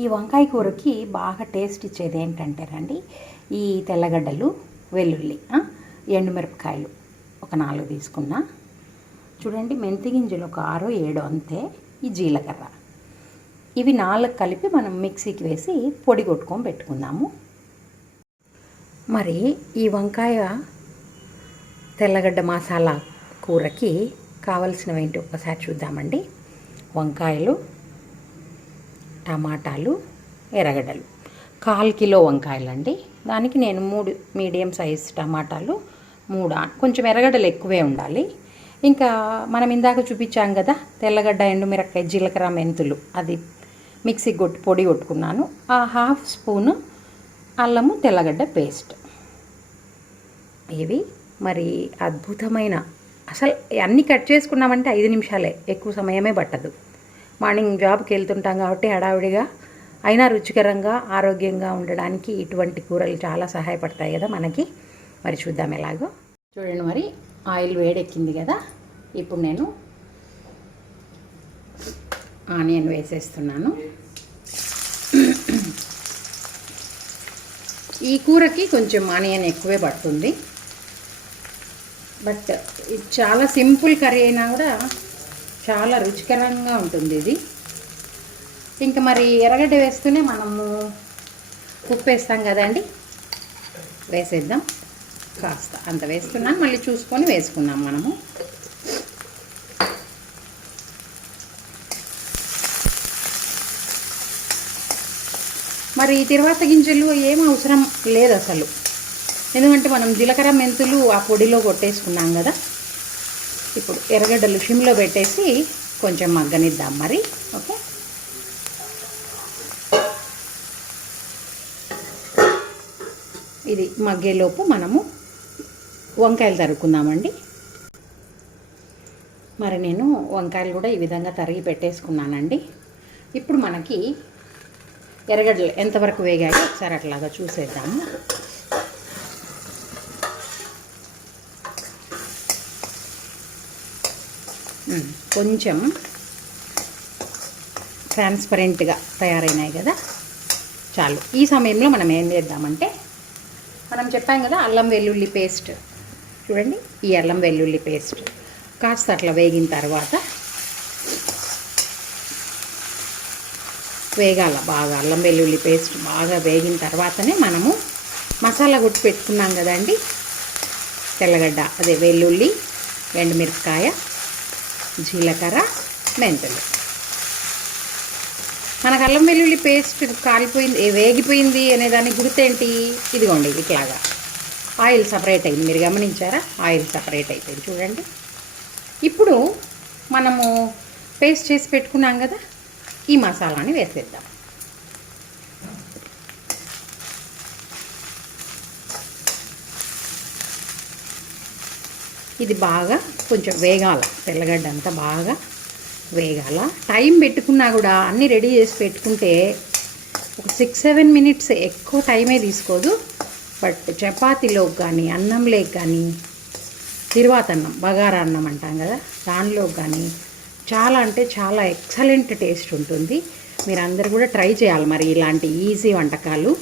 ఈ వంకాయ కూరకి బాగా టేస్ట్ ఇచ్చేది ఏంటంటే రండి, ఈ తెల్లగడ్డలు, వెల్లుల్లి, ఎండుమిరపకాయలు ఒక 4 తీసుకున్నా. చూడండి, మెంతి గింజలు ఒక 6 7 అంతే. ఈ జీలకర్ర, ఇవి 4 కలిపి మనం మిక్సీకి వేసి పొడి కొట్టుకొని పెట్టుకుందాము. మరి ఈ వంకాయ తెల్లగడ్డ మసాలా కూరకి కావలసినవి ఏంటి ఒకసారి చూద్దామండి. వంకాయలు, టమాటాలు, ఎర్రగడ్డలు. 1/4 కిలో వంకాయలు అండి. దానికి నేను 3 మీడియం సైజ్ టమాటాలు, 3 కొంచెం ఎర్రగడ్డలు ఎక్కువే ఉండాలి. ఇంకా మనం ఇందాక చూపించాం కదా తెల్లగడ్డ, ఎండుమిరపకాయ, జీలకర్ర, మెంతులు, అది మిక్సీకి పొడి కొట్టుకున్నాను. ఆ 1/2 స్పూను అల్లము తెల్లగడ్డ పేస్ట్. ఇవి మరి అద్భుతమైన, అసలు అన్నీ కట్ చేసుకున్నామంటే 5 నిమిషాలే, ఎక్కువ సమయమే పట్టదు. మార్నింగ్ జాబ్కి వెళ్తుంటాం కాబట్టి హడావిడిగా అయినా రుచికరంగా ఆరోగ్యంగా ఉండడానికి ఇటువంటి కూరలు చాలా సహాయపడతాయి కదా మనకి. మరి చూద్దాం ఎలాగో. చూడండి, మరి ఆయిల్ వేడెక్కింది కదా, ఇప్పుడు నేను ఆనియన్ వేసేస్తున్నాను. ఈ కూరకి కొంచెం ఆనియన్ ఎక్కువే పడుతుంది, బట్ ఇది చాలా సింపుల్ కర్రీ అయినా కూడా చాలా రుచికరంగా ఉంటుంది ఇది. ఇంకా మరి ఎర్రగడ్డ వేస్తూనే మనము ఉప్పు వేస్తాం కదండి, వేసేద్దాం. కాస్త అంత వేస్తున్నాను, మళ్ళీ చూసుకొని వేసుకుందాం మనము. మరి తిరువాత గింజలు ఏం అవసరం లేదు అసలు, ఎందుకంటే మనం జీలకర్ర, మెంతులు ఆ పొడిలో కొట్టేసుకున్నాం కదా. ఇప్పుడు ఎర్రగడ్డలు సిమ్లో పెట్టేసి కొంచెం మగ్గనిద్దాం మరి. ఓకే, ఇది మగ్గేలోపు మనము వంకాయలు తరుక్కుందామండి. మరి నేను వంకాయలు కూడా ఈ విధంగా తరిగి పెట్టేసుకున్నానండి. ఇప్పుడు మనకి ఎర్రగడ్డలు ఎంతవరకు వేగాయో ఒకసారి అట్లాగా చూసేద్దాము. కొంచెం ట్రాన్స్పరెంట్గా తయారైనాయి కదా, చాలు. ఈ సమయంలో మనం ఏం చేద్దామంటే, మనం చెప్పాం కదా అల్లం వెల్లుల్లి పేస్ట్, చూడండి ఈ అల్లం వెల్లుల్లి పేస్ట్ కాస్త అట్లా వేగిన తర్వాత వేగాల బాగా. అల్లం వెల్లుల్లి పేస్ట్ బాగా వేగిన తర్వాతనే మనము మసాలా కొట్టి పెట్టుకున్నాం కదండి, తెల్లగడ్డ, అదే వెల్లుల్లి, ఎండుమిరపకాయ, జీలకర్ర, మెంతులు. మనకు అల్లం వెల్లుల్లి పేస్ట్ కాలిపోయింది, వేగిపోయింది అనేదానికి గుర్తేంటి, ఇదిగోండి ఇట్లాగా ఆయిల్ సపరేట్ అయింది. మీరు గమనించారా, ఆయిల్ సపరేట్ అయిపోయింది చూడండి. ఇప్పుడు మనము పేస్ట్ చేసి పెట్టుకున్నాం కదా, ఈ మసాలాని వేసేద్దాం. ఇది బాగా కొంచెం వేగాల, తెల్లగడ్డ అంతా బాగా వేగాల. టైం పెట్టుకున్నా కూడా అన్నీ రెడీ చేసి పెట్టుకుంటే ఒక 6-7 మినిట్స్, ఎక్కువ టైమే తీసుకోదు. బట్ చపాతీలోకి కానీ, అన్నంలోకి కానీ, తిరువాత అన్నం, బగారా అన్నం అంటాం కదా, దానిలోకి కానీ చాలా అంటే చాలా ఎక్సలెంట్ టేస్ట్ ఉంటుంది. మీరు అందరు కూడా ట్రై చేయాలి మరి ఇలాంటి ఈజీ వంటకాలు.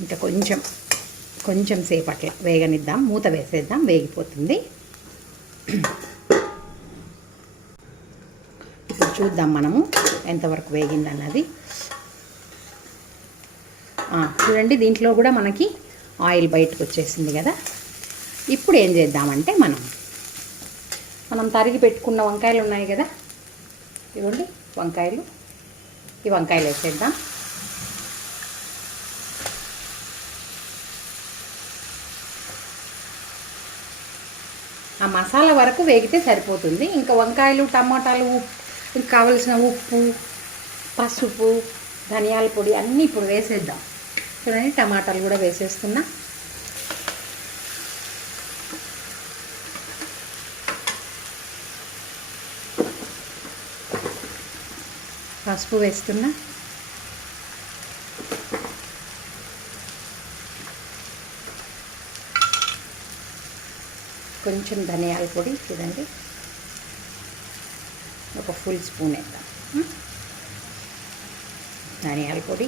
ఇంకా కొంచెం సేపు అట్లా వేగనిద్దాం, మూత వేసేద్దాం, వేగిపోతుంది. ఇప్పుడు చూద్దాం మనము ఎంతవరకు వేగిందన్నది. చూడండి, దీంట్లో కూడా మనకి ఆయిల్ బయటకు వచ్చేసింది కదా. ఇప్పుడు ఏం చేద్దామంటే మనం తరిగి పెట్టుకున్న వంకాయలు ఉన్నాయి కదా, ఇవ్వండి వంకాయలు, ఈ వంకాయలు వేసేద్దాం. ఆ మసాలా వరకు వేగితే సరిపోతుంది. ఇంకా వంకాయలు, టమాటాలు, ఇంకా కావలసిన ఉప్పు, పసుపు, ధనియాల పొడి అన్నీ ఇప్పుడు వేసేద్దాం. చూడండి, టమాటాలు కూడా వేసేస్తున్నా. పసుపు వేస్తున్నా. కొంచెం ధనియాల పొడి చూడండి, ఒక ఫుల్ స్పూన్ వేద్దాం. ధనియాల పొడి,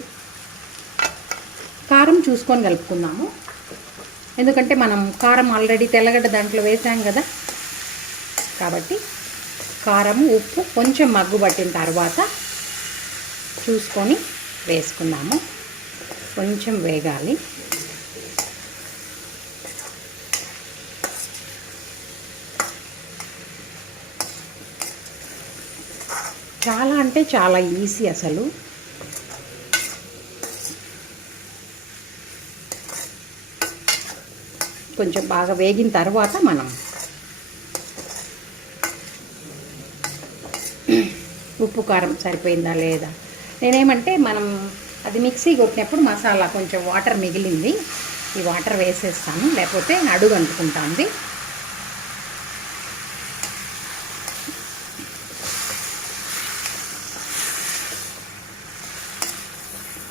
కారం చూసుకొని కలుపుకుందాము. ఎందుకంటే మనం కారం ఆల్రెడీ తెల్లగడ్డ దాంట్లో వేసాం కదా, కాబట్టి కారం ఉప్పు కొంచెం మగ్గు పట్టిన తర్వాత చూసుకొని వేసుకుందాము. కొంచెం వేగాలి. చాలా అంటే చాలా ఈజీ అసలు. కొంచెం బాగా వేగిన తర్వాత మనం ఉప్పు కారం సరిపోయిందా లేదా, నేనేమంటే మనం అది మిక్సీ కొట్టినప్పుడు మసాలా కొంచెం వాటర్ మిగిలింది, ఈ వాటర్ వేసేస్తాను, లేకపోతే అడుగు అంటుకుంటుంది.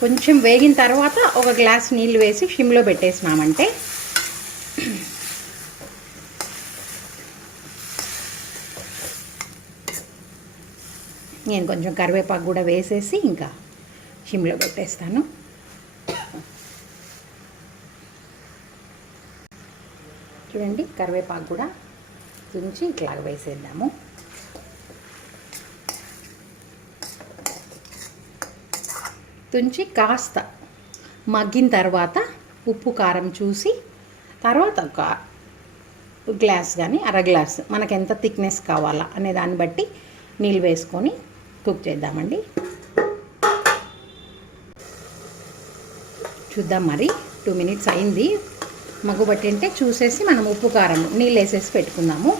కొంచెం వేగిన తర్వాత ఒక గ్లాస్ నీళ్ళు వేసి సిమ్లో పెట్టేసినామంటే నేను కొంచెం కరివేపాకు కూడా వేసేసి ఇంకా సిమ్లో పెట్టేస్తాను. చూడండి, కరివేపాకు కూడా తుంచి ఇట్లాగ వేసేద్దాము. తుంచి కాస్త మగ్గిన తర్వాత ఉప్పు కారం చూసి తర్వాత ఒక గ్లాస్ కానీ అర గ్లాస్ మనకు ఎంత థిక్నెస్ కావాలా అనే దాన్ని బట్టి నీళ్ళు వేసుకొని కుక్ చేద్దామండి. చూద్దాం, మరి 2 minutes అయింది. మగ్గుబట్టి అంటే చూసేసి మనం ఉప్పు కారం నీళ్ళు వేసేసి పెట్టుకుందాము.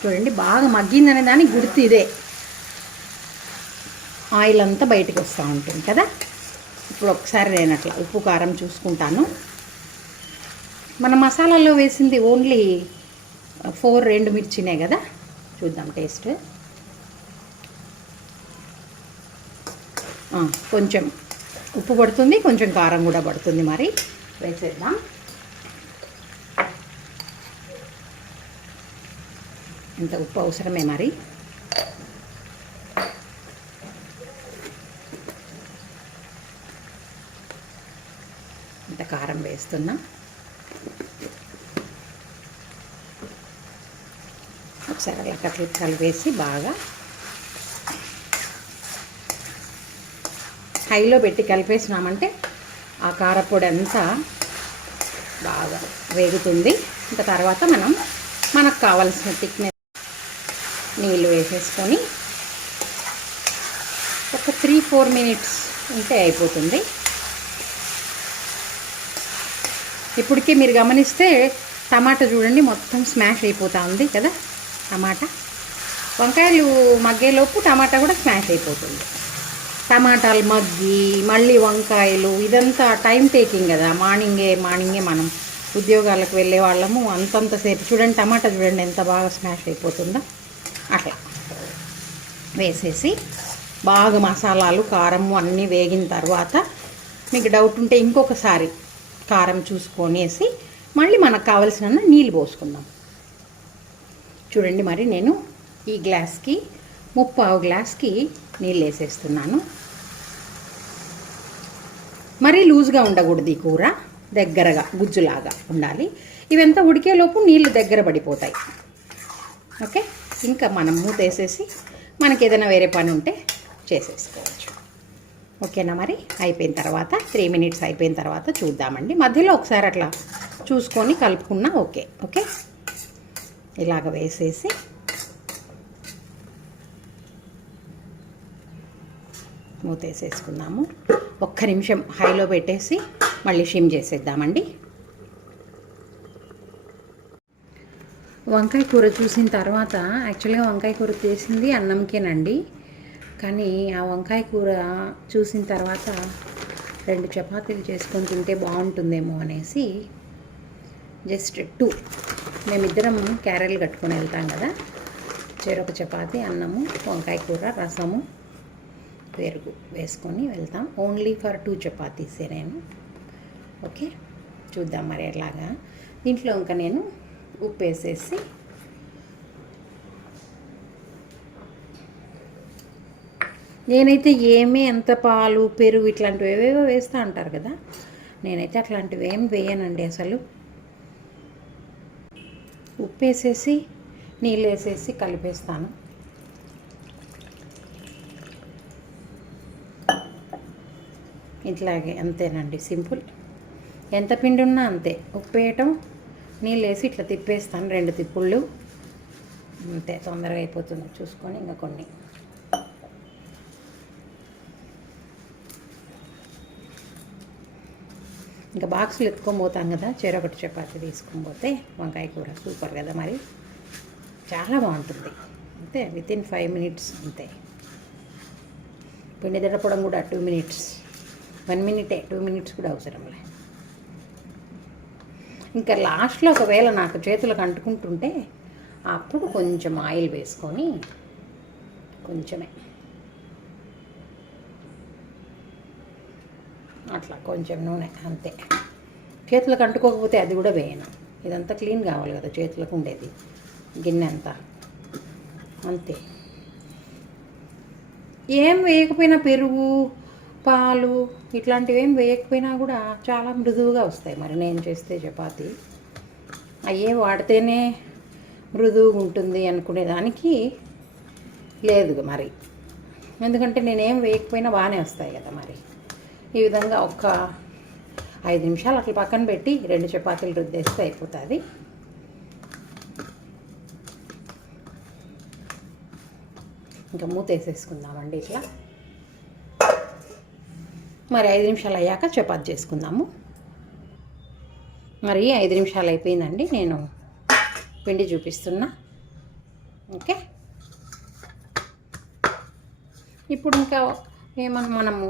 చూడండి, బాగా మగ్గిందనే దానికి గుర్తు ఇదే, ఆయిల్ అంతా బయటకు వస్తూ ఉంటుంది కదా. ఇప్పుడు ఒకసారి నేను అట్లా ఉప్పు కారం చూసుకుంటాను. మన మసాలాలో వేసింది ఓన్లీ 4 ఎండుమిర్చినే కదా. చూద్దాం టేస్ట్. కొంచెం ఉప్పు పడుతుంది, కొంచెం కారం కూడా పడుతుంది, మరి వేసేద్దాం. ఇంత ఉప్పు అవసరమే మరి. ఇంత కారం వేస్తున్నా. ఒకసారి అలా కలిపేసి బాగా హైలో పెట్టి కలిపేసినామంటే ఆ కారపొడి అంతా బాగా వేగుతుంది. ఇంకా తర్వాత మనకు కావలసిన థిక్నెస్ నీళ్ళు వేసేసుకొని ఒక 3-4 minutes ఉంటే అయిపోతుంది. ఇప్పటికే మీరు గమనిస్తే టమాటా చూడండి మొత్తం స్మాష్ అయిపోతూ ఉంది కదా. వంకాయలు మగ్గేలోపు టమాటా కూడా స్మాష్ అయిపోతుంది. టమాటాలు మగ్గి మళ్ళీ వంకాయలు, ఇదంతా టైం టేకింగ్ కదా. మార్నింగే మనం ఉద్యోగాలకు వెళ్ళే వాళ్ళము అంతంతసేపు. చూడండి, టమాటా చూడండి ఎంత బాగా స్మాష్ అయిపోతుందో. అట్లా వేసేసి బాగా మసాలాలు కారము అన్నీ వేగిన తర్వాత మీకు డౌట్ ఉంటే ఇంకొకసారి కారం చూసుకొనేసి మళ్ళీ మనకు కావలసిన నీళ్ళు పోసుకుందాం. చూడండి, మరి నేను ఈ గ్లాస్కి 3/4 గ్లాస్కి నీళ్ళు వేసేస్తున్నాను. మరీ లూజ్గా ఉండకూడదు ఈ కూర, దగ్గరగా గుజ్జులాగా ఉండాలి. ఇవంతా ఉడికేలోపు నీళ్ళు దగ్గర పడిపోతాయి. ఓకే, ఇంకా మనం మూతేసేసి మనకి ఏదైనా వేరే పని ఉంటే చేసేసుకోవచ్చు. ఓకేనా, మరి అయిపోయిన తర్వాత 3 minutes అయిపోయిన తర్వాత చూద్దామండి. మధ్యలో ఒకసారి అట్లా చూసుకొని కలుపుకున్నా ఓకే. ఇలాగ వేసేసి మూతేసేసుకుందాము. 1 నిమిషం హైలో పెట్టేసి మళ్ళీ షిమ్ చేసేద్దామండి. వంకాయ కూర చూసిన తర్వాత యాక్చువల్గా వంకాయ కూర చేసింది అన్నంకేనండి. కానీ ఆ వంకాయ కూర చూసిన తర్వాత 2 చపాతీలు చేసుకొని తింటే బాగుంటుందేమో అనేసి జస్ట్ 2 మేమిద్దరం క్యారెల్ కట్టుకొని వెళ్తాం కదా. చెరొక చపాతీ, అన్నము, వంకాయ కూర, రసము, పెరుగు వేసుకొని వెళ్తాం. ఓన్లీ ఫర్ 2 చపాతీసే నేను. ఓకే, చూద్దాం మరి ఎలాగా. దీంట్లో ఇంకా నేను ఉప్పు వేసేసి నేనైతే ఏమీ అంత పాలు పెరుగు ఇట్లాంటివి ఏవేవో వేస్తూ అంటారు కదా, నేనైతే అట్లాంటివి ఏం వేయనండి అసలు. ఉప్పు వేసేసి నీళ్ళు వేసేసి కలిపేస్తాను. ఇట్లాగే అంతేనండి, సింపుల్. ఎంత పిండి ఉన్నా అంతే, ఉప్పు వేయటం, నీళ్ళు వేసి ఇట్లా తిప్పేస్తాను 2 తిప్పుళ్ళు, అంతే. తొందరగా అయిపోతుంది. చూసుకొని ఇంకా కొన్ని ఇంకా బాక్సులు ఎత్తుకొని పోతాం కదా, చెరొకటి చపాతి తీసుకొని పోతే వంకాయ కూర సూపర్ కదా మరి, చాలా బాగుంటుంది. అంతే, వితిన్ 5 minutes అంతే. పిండి దడపడం కూడా 2 minutes, 1 minute, 2 minutes కూడా అవసరం లే. ఇంకా లాస్ట్లో ఒకవేళ నాకు చేతులకు అంటుకుంటుంటే అప్పుడు కొంచెం ఆయిల్ వేసుకొని, కొంచెమే అట్లా కొంచెం నూనె అంతే. చేతులకు అంటుకోకపోతే అది కూడా వేయను. ఇదంతా క్లీన్ కావాలి కదా చేతులకు ఉండేది, గిన్నె అంతా, అంతే. ఏం వేయకపోయినా, పెరుగు పాలు ఇట్లాంటివి ఏం వేయకపోయినా కూడా చాలా మృదువుగా వస్తాయి మరి నేను చేస్తే చపాతి. అయ్యే వాడితేనే మృదువుగా ఉంటుంది అనుకునేదానికి లేదు మరి, ఎందుకంటే నేనేం వేయకపోయినా బాగానే వస్తాయి కదా మరి. ఈ విధంగా ఒక 5 నిమిషాలు అట్లా పక్కన పెట్టి 2 చపాతీలు రుద్దేస్తే అయిపోతుంది. ఇంకా మూత వేసేసుకుందామండి ఇట్లా. మరి 5 నిమిషాలు అయ్యాక చపాతీ చేసుకుందాము. మరి 5 నిమిషాలు అయిపోయిందండి, నేను పిండి చూపిస్తున్నా. ఓకే, ఇప్పుడు ఇంకా మనము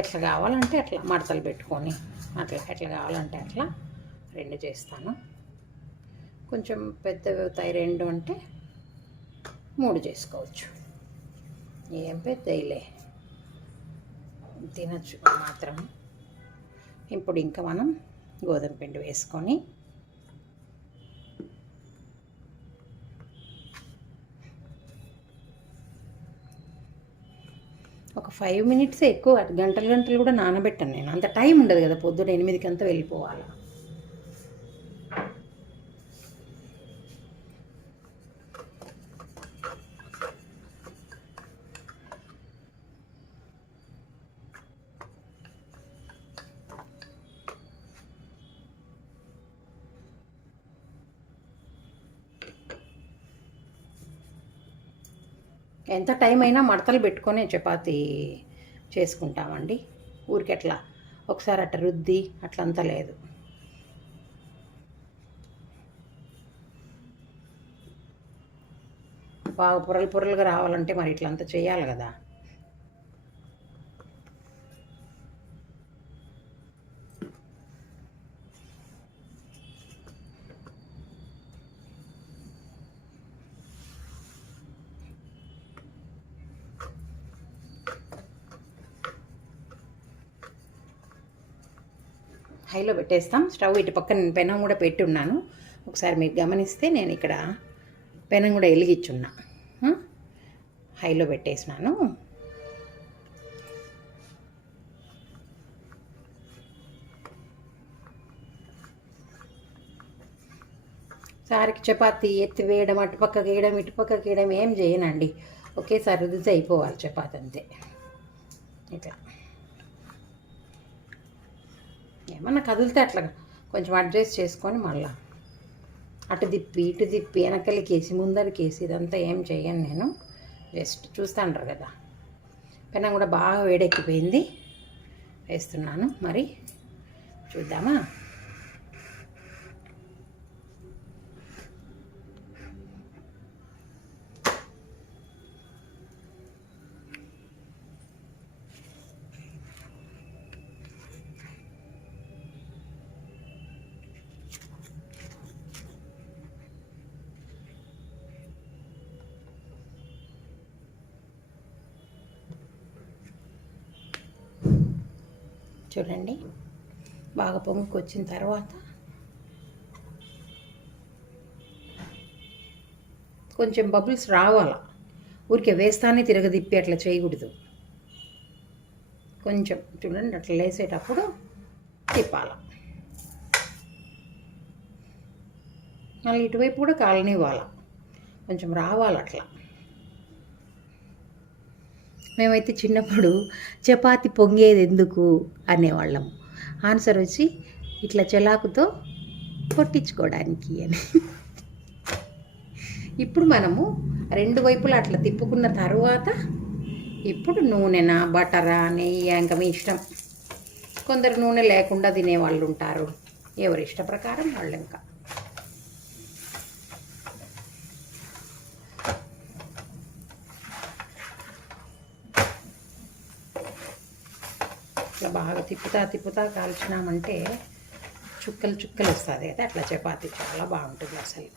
ఎట్లా కావాలంటే అట్లా మడతలు పెట్టుకొని, ఎట్లా కావాలంటే అట్లా 2 చేస్తాను. కొంచెం పెద్దవి అవుతాయి 2 అంటే 3 చేసుకోవచ్చు, ఏం పెద్దయిలే, తినచ్చు మాత్రం. ఇప్పుడు ఇంకా మనం గోధుమ పిండి వేసుకొని ఒక 5 minutes, ఎక్కువ గంటలు కూడా నానబెట్టాను నేను. అంత టైం ఉండదు కదా, పొద్దున 8కి అంతా వెళ్ళిపోవాలి. ఎంత టైం అయినా మడతలు పెట్టుకొని చపాతీ చేసుకుంటామండి. ఊరికి అట్లా ఒకసారి అట్లా రుద్ది అట్లంతా లేదు. బాగా పొరలుగా రావాలంటే మరి ఇట్లంతా చేయాలి కదా. హైలో పెట్టేస్తాం. స్టవ్ ఇటు పక్కన పెనం కూడా పెట్టి ఉన్నాను. ఒకసారి మీరు గమనిస్తే నేను ఇక్కడ పెనం కూడా వెలిగించున్నా, హైలో పెట్టేసినాను. సారికి చపాతీ ఎత్తి వేయడం, అటుపక్కకి వేయడం ఇటుపక్కకి వేయడం ఏం చేయనండి. ఒకేసారి రుద్దితే అయిపోవాలి చపాతీ, అంతే. ఇట్లా ఏమన్నా కదిలితే అట్లా కొంచెం అడ్జస్ట్ చేసుకొని మళ్ళీ అటు తిప్పి ఇటు తిప్పి వెనకలికేసి ముందరికేసి ఇదంతా ఏం చేయను నేను. జస్ట్ చూస్తాండ్రు కదా, పెనం కూడా బాగా వేడెక్కిపోయింది. వేస్తున్నాను, మరి చూద్దామా. చూడండి, బాగా పొంగుకు వచ్చిన తర్వాత కొంచెం బబుల్స్ రావాల. ఊరికే వేస్తానే తిరగదిప్పి అట్లా చేయకూడదు. కొంచెం చూడండి అట్లా లేసేటప్పుడు తిప్పాల. మళ్ళీ ఇటువైపు కూడా కాలనివ్వాలి, కొంచెం రావాలి అట్లా. మేమైతే చిన్నప్పుడు చపాతి పొంగేది ఎందుకు అనేవాళ్ళము. ఆన్సర్ వచ్చి ఇట్లా చెలాకుతో కొట్టించుకోవడానికి అని. ఇప్పుడు మనము రెండు వైపులా అట్లా తిప్పుకున్న తర్వాత ఇప్పుడు నూనెనా బటరా నెయ్యి ఇంకా మీ ఇష్టం. కొందరు నూనె లేకుండా తినేవాళ్ళు ఉంటారు, ఎవరి ఇష్ట ప్రకారం వాళ్ళు. ఇంకా ఇట్లా బాగా తిప్పుతా కాల్చినామంటే చుక్కలు చుక్కలు వస్తుంది కదా, అట్లా చపాతీ చాలా బాగుంటుంది అసలు.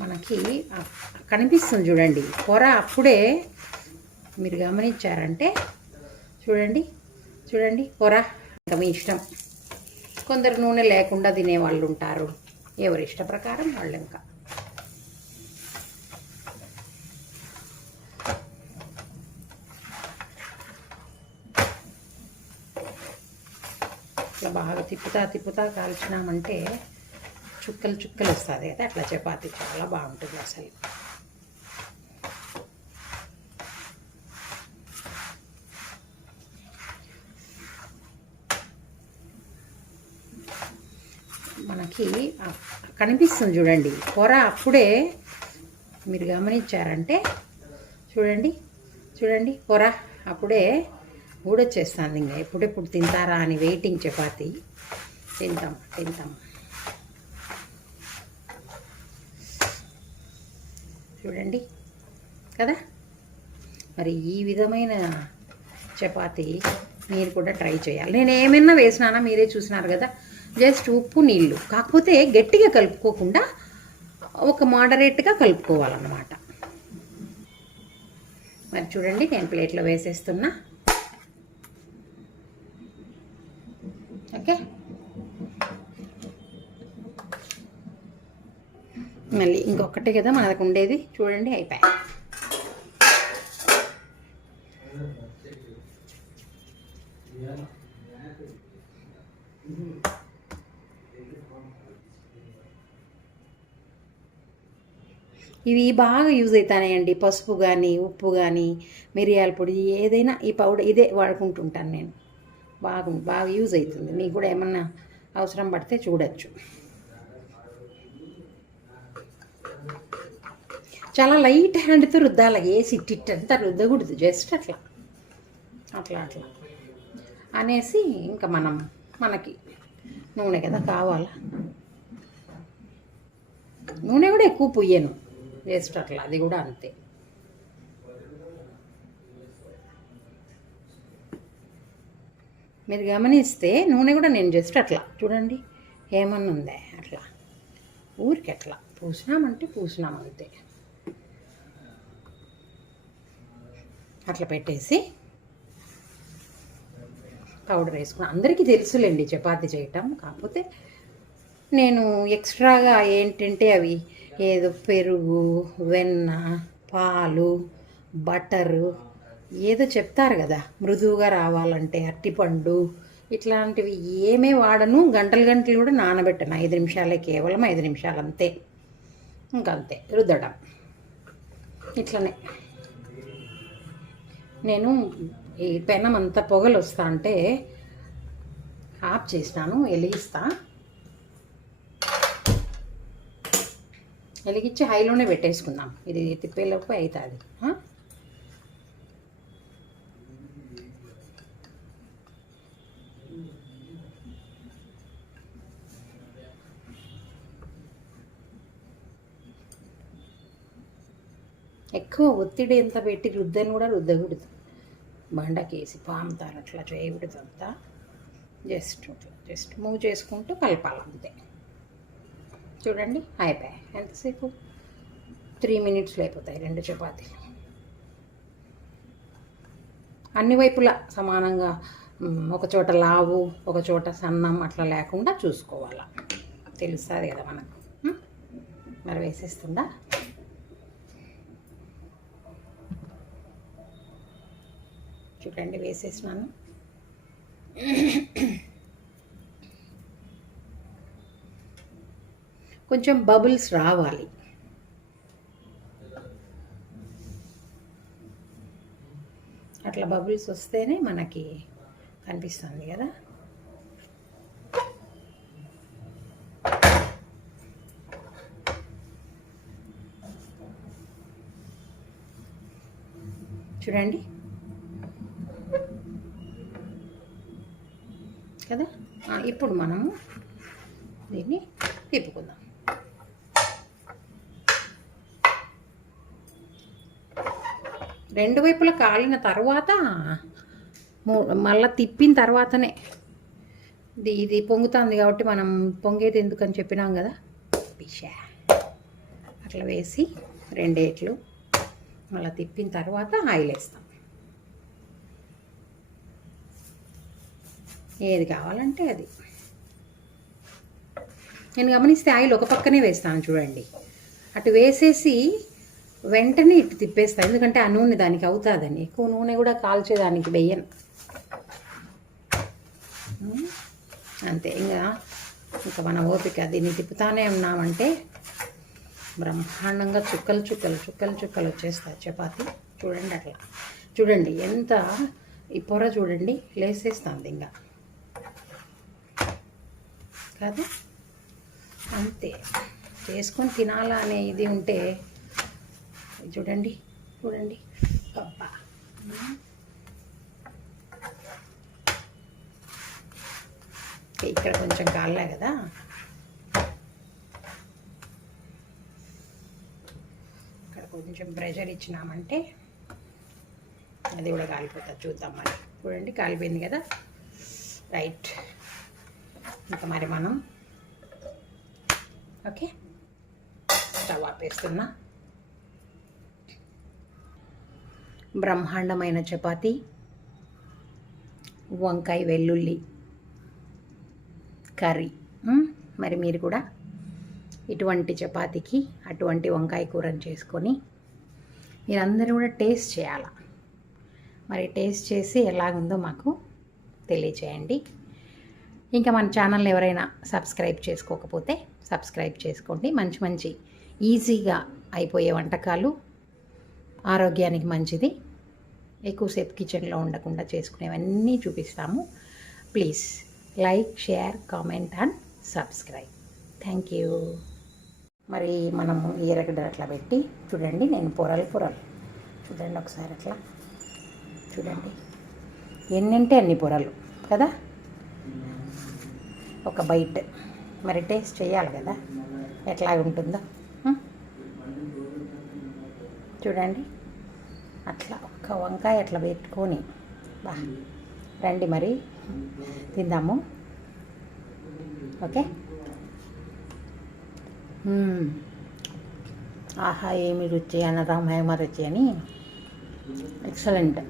మనకి కనిపిస్తుంది చూడండి పొర, అప్పుడే మీరు గమనించారంటే చూడండి పొర. ఇంకా మీ ఇష్టం. కొందరు నూనె లేకుండా తినేవాళ్ళు ఉంటారు, ఎవరి ఇష్ట ప్రకారం వాళ్ళు. ఇంకా ఇట్లా బాగా తిప్పుతా కాల్చినామంటే చుక్కలు చుక్కలు వస్తుంది కదా, అట్లా చపాతీ చాలా బాగుంటుంది అసలు. మనకి కనిపిస్తుంది చూడండి పొర, అప్పుడే మీరు గమనించారంటే చూడండి పొర, అప్పుడే ఊడొచ్చేస్తుంది. ఇంకా ఎప్పుడెప్పుడు తింటారా అని వెయిటింగ్. చపాతీ తింటాం. చూడండి కదా. మరి ఈ విధమైన చపాతీ మీరు కూడా ట్రై చేయాలి. నేను ఏమైనా వేసినానా మీరే చూసినారు కదా, జస్ట్ ఉప్పు నీళ్ళు. కాకపోతే గట్టిగా కలుపుకోకుండా ఒక మోడరేట్గా కలుపుకోవాలన్నమాట. మరి చూడండి నేను ప్లేట్లో వేసేస్తున్నా. ఓకే, మళ్ళీ ఇంకొకటి కదా మనకు ఉండేది. చూడండి అయిపోయాయి. ఇవి బాగా యూజ్ అవుతాయండి. పసుపు కానీ ఉప్పు కానీ మిరియాల పొడి ఏదైనా ఈ పౌడర్ ఇదే వాడుకుంటుంటాను నేను. బాగా యూజ్ అవుతుంది. మీకు కూడా ఏమన్నా అవసరం పడితే చూడొచ్చు. చాలా లైట్ హ్యాండ్తో రుద్దాలి, వేసి అంతా రుద్దకూడదు. జస్ట్ అట్లా అనేసి ఇంకా మనకి నూనె కదా కావాలా. నూనె కూడా ఎక్కువ పొయ్యను, జస్ట్ అట్లా. అది కూడా అంతే. మీరు గమనిస్తే నూనె కూడా నేను జస్ట్ అట్లా చూడండి ఏమన్నా ఉందే అట్లా ఊరికి అట్లా పూసినాం అంతే. అట్లా పెట్టేసి పౌడర్ వేసుకుని అందరికీ తెలుసులేండి చపాతీ చేయటం. కాకపోతే నేను ఎక్స్ట్రాగా ఏంటంటే అవి ఏదో పెరుగు, వెన్న, పాలు, బటరు ఏదో చెప్తారు కదా మృదువుగా రావాలంటే, అరటిపండు, ఇట్లాంటివి ఏమీ వాడను. గంటలు కూడా నానబెట్టను. 5 నిమిషాలే, కేవలం 5 నిమిషాలు అంతే. ఇంకంతే రుద్దడం. ఇట్లనే నేను ఈ పెనం అంతా పొగలు వస్తా అంటే ఆఫ్ చేసినాను. వెలిగించి హైలోనే పెట్టేసుకుందాం. ఇది తిప్పేలోపు అవుతుంది. ఎక్కువ ఒత్తిడి ఎంత పెట్టి రుద్దని కూడా రుద్దకూడదు. బండకేసి పాముతారు, అట్లా చేయకూడదు. అంతా జస్ట్ మూవ్ చేసుకుంటూ కలపాలంతే. చూడండి అయిపోయాయి. ఎంతసేపు 3 మినిట్స్లో అయిపోతాయి 2 చపాతీలు. అన్ని వైపులా సమానంగా ఒక చోట లావు ఒక చోట సన్నం అట్లా లేకుండా చూసుకోవాలా. తెలుస్తుంది కదా మనకు. మరి వేసేస్తుందా? చూడండి వేసేసినాను. కొంచెం బబుల్స్ రావాలి. అట్లా బబుల్స్ వస్తేనే మనకి కనిపిస్తుంది కదా. చూడండి కదా. ఇప్పుడు మనము దీన్ని తిప్పుకుందాం. రెండు వైపులా కాలిన తర్వాత మళ్ళీ తిప్పిన తర్వాతనే ఇది పొంగుతుంది కాబట్టి మనం పొంగేది ఎందుకని చెప్పినాం కదా. పిషా అట్లా వేసి రెండేట్లు మళ్ళీ తిప్పిన తర్వాత ఆయిల్ వేస్తాం. ఏది కావాలంటే అది. నేను గమనిస్తే ఆయిల్ ఒక పక్కనే వేస్తాను చూడండి. అటు వేసేసి వెంటనే ఇటు తిప్పేస్తాను, ఎందుకంటే ఆ నూనె దానికి అవుతుందని. ఎక్కువ నూనె కూడా కాల్చేదానికి వెయ్యను. అంతే. ఇంకా మన ఓపిక. దీన్ని తిప్పుతానే ఉన్నామంటే బ్రహ్మాండంగా చుక్కలు చుక్కలు చుక్కలు చుక్కలు వచ్చేస్తాయి చపాతీ. చూడండి అట్లా. చూడండి ఎంత ఈ పొర చూడండి లేసేస్తుంది ఇంకా కదా. అంతే. చేసుకొని తినాలా అనే ఇది ఉంటే చూడండి చూడండి. అబ్బా ఇక్కడ కొంచెం కాలే కదా. ఇక్కడ కొంచెం ప్రెషర్ ఇచ్చినామంటే అది కూడా కాలిపోతుంది. చూద్దాం మరి. చూడండి కాలిపోయింది కదా. రైట్. ఇంకా మరి మనం ఓకే స్టవ్ ఆపేస్తున్నా. బ్రహ్మాండమైన చపాతీ, వంకాయ వెల్లుల్లి కర్రీ. మరి మీరు కూడా ఇటువంటి చపాతీకి అటువంటి వంకాయ కూరని చేసుకొని మీరందరూ కూడా టేస్ట్ చేయాలి. మరి టేస్ట్ చేసి ఎలాగుందో మాకు తెలియచేయండి. ఇంకా మన ఛానల్ ఎవరైనా సబ్స్క్రైబ్ చేసుకోకపోతే సబ్స్క్రైబ్ చేసుకోండి. మంచి మంచి ఈజీగా అయిపోయే వంటకాలు, ఆరోగ్యానికి మంచిది, ఎక్కువసేపు కిచెన్లో ఉండకుండా చేసుకునేవన్నీ చూపిస్తాము. Please like, share, comment and subscribe. Thank you. మరి మనము ఎర్రగడ్డ అట్లా పెట్టి చూడండి. నేను పొరలు చూడండి ఒకసారి అట్లా చూడండి. ఎన్నంటే అన్ని పొరలు కదా. ఒక బైట్ మరి టేస్ట్ చేయాలి కదా ఎట్లా ఉంటుందో. చూడండి అట్లా ఒక్క వంకాయ అట్లా పెట్టుకొని రండి మరి తిందాము. ఓకే. ఆహా ఏమి రుచి అనరామేమ రుచి అని. ఎక్సలెంట్.